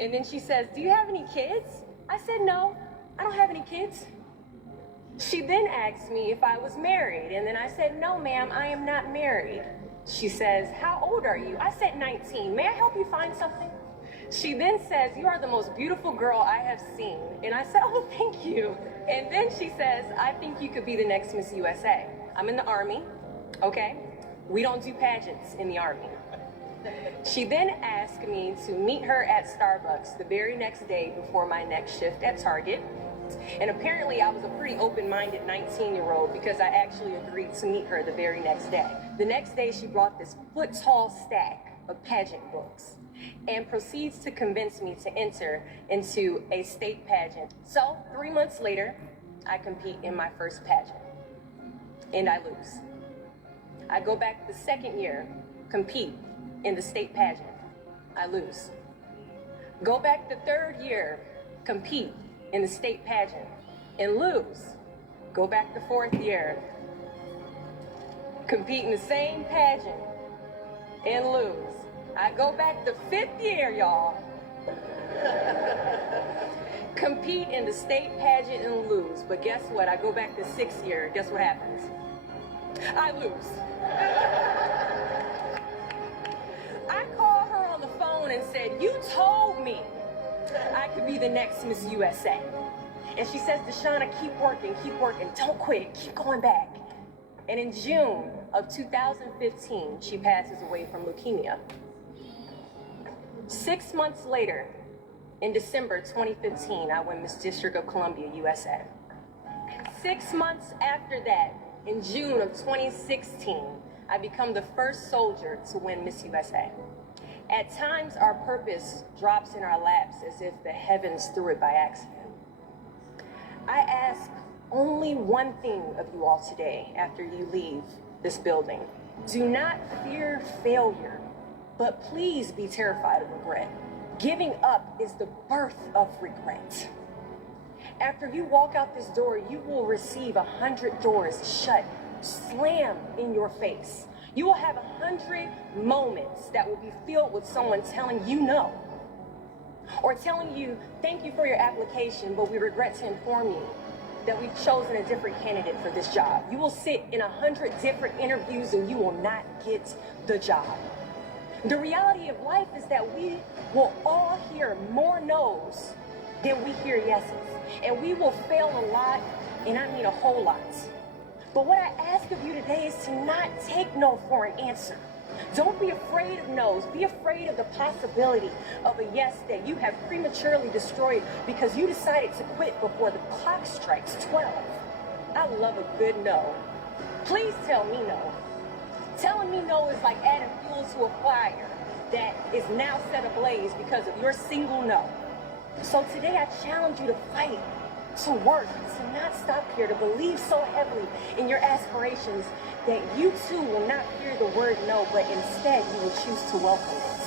And then she says, do you have any kids? I said, no, I don't have any kids. She then asked me if I was married, and then I said, no, ma'am, I am not married. She says, how old are you? I said, 19. May I help you find something? She then says, you are the most beautiful girl I have seen. And I said, oh, thank you. And then she says, I think you could be the next Miss USA. I'm in the Army, okay? We don't do pageants in the Army. She then asked me to meet her at Starbucks the very next day before my next shift at Target. And apparently I was a pretty open-minded 19-year-old because I actually agreed to meet her the very next day. The next day she brought this foot-tall stack of pageant books and proceeds to convince me to enter into a state pageant. So 3 months later, I compete in my first pageant and I lose. I go back the second year, compete in the state pageant. I lose. Go back the third year, compete in the state pageant and lose. Go back the fourth year, compete in the same pageant and lose. I go back the fifth year, y'all, compete in the state pageant and lose. But guess what? I go back the sixth year. Guess what happens? I lose. I called her on the phone and said, you told me I could be the next Miss USA. And she says, Deshauna, keep working, don't quit, keep going back. And in June of 2015, she passes away from leukemia. 6 months later, in December 2015, I win Miss District of Columbia, USA. 6 months after that, in June of 2016, I become the first soldier to win Miss USA. At times, our purpose drops in our laps as if the heavens threw it by accident. I ask only one thing of you all today after you leave this building. Do not fear failure, but please be terrified of regret. Giving up is the birth of regret. After you walk out this door, you will receive 100 doors shut, slammed in your face. You will have 100 moments that will be filled with someone telling you no, or telling you, thank you for your application, but we regret to inform you that we've chosen a different candidate for this job. You will sit in 100 different interviews and you will not get the job. The reality of life is that we will all hear more no's than we hear yeses. And we will fail a lot, and I mean a whole lot. But what I ask of you today is to not take no for an answer. Don't be afraid of no's. Be afraid of the possibility of a yes that you have prematurely destroyed because you decided to quit before the clock strikes 12. I love a good no. Please tell me no. Telling me no is like adding fuel to a fire that is now set ablaze because of your single no. So today I challenge you to fight, to work, to not stop here, to believe so heavily in your aspirations that you too will not fear the word no, but instead you will choose to welcome it.